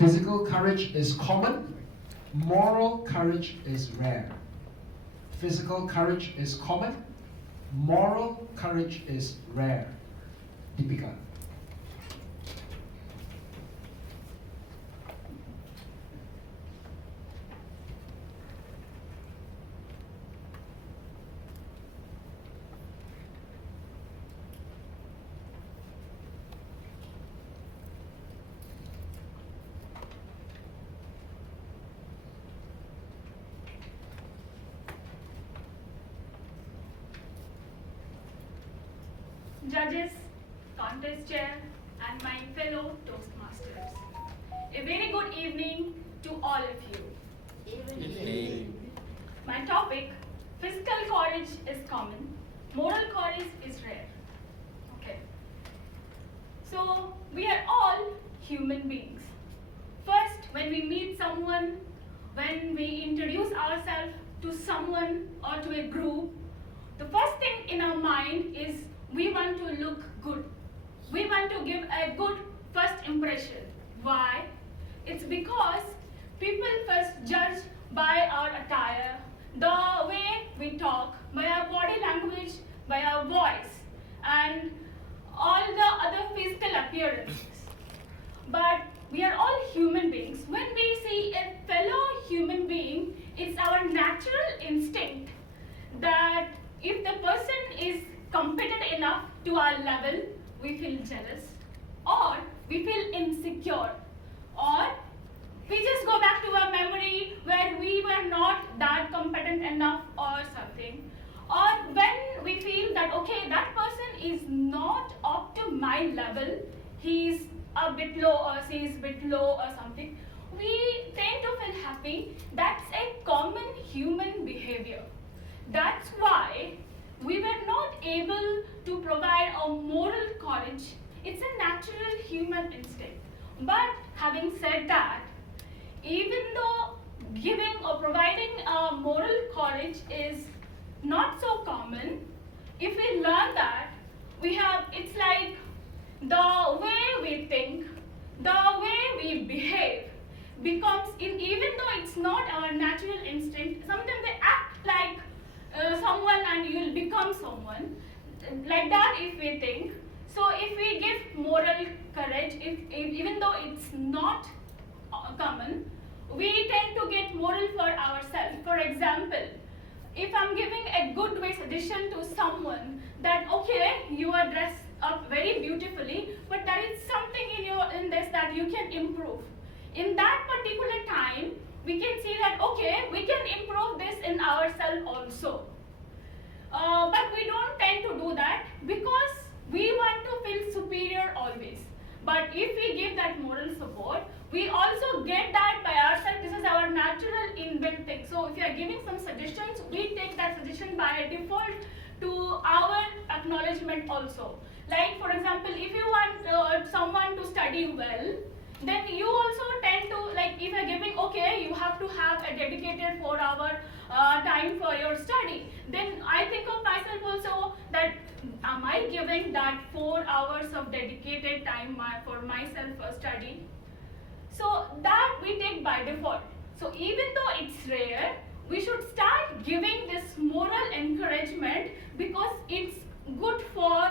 Physical courage is common. Moral courage is rare. Physical courage is common. Moral courage is rare. Dipika. Judges, contest chair, and my fellow Toastmasters. A very good evening to all of you. Evening. My topic, physical courage is common, moral courage is rare. Okay. So, we are all human beings. First, when we meet someone, when we introduce ourselves to someone or to a group, the first thing in our mind is we want to look good. We want to give a good first impression. Why? It's because people first judge by our attire, the way we talk, by our body language, by our voice, and all the other physical appearances. But we are all human beings. When we see a fellow human being, it's our natural instinct that if the person is competent enough to our level, we feel jealous, or we feel insecure, or we just go back to our memory where we were not that competent enough or something. Or when we feel that, okay, that person is not up to my level, he's a bit low or she's a bit low or something, we tend to feel happy. That's a common human behavior. That's why we were not able to provide a moral courage. It's a natural human instinct. But having said that, even though giving or providing a moral courage is not so common, if we learn that, it's like the way we think, the way we behave becomes, even though it's not our natural instinct, sometimes they act like someone and you'll become someone. Like that if we think. So if we give moral courage, even though it's not common, we tend to get moral for ourselves. For example, if I'm giving a good way suggestion to someone that, okay, you are dressed up very beautifully, but there is something in this that you can improve. In that particular time, we can see that, okay, we can improve this in ourselves also. But we don't tend to do that because we want to feel superior always. But if we give that moral support, we also get that by ourselves. This is our natural inbuilt thing. So if you are giving some suggestions, we take that suggestion by default to our acknowledgement also. Like for example, if you want someone to study well, then you also tend to, like if you're giving, okay, you have to have a dedicated 4-hour time for your study, then I think of myself also that am I giving that 4 hours of dedicated time for myself for study? So that we take by default. So even though it's rare, we should start giving this moral encouragement because it's good for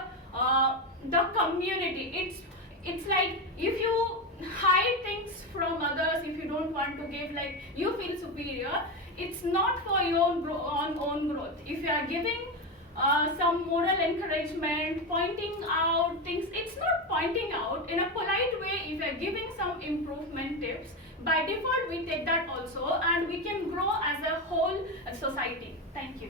the community. It's like if you hide things from others, if you don't want to give, like you feel superior, it's not for your own growth. If you are giving some moral encouragement, pointing out things, it's not pointing out in a polite way. If you are giving some improvement tips, by default we take that also, and we can grow as a whole society. Thank you.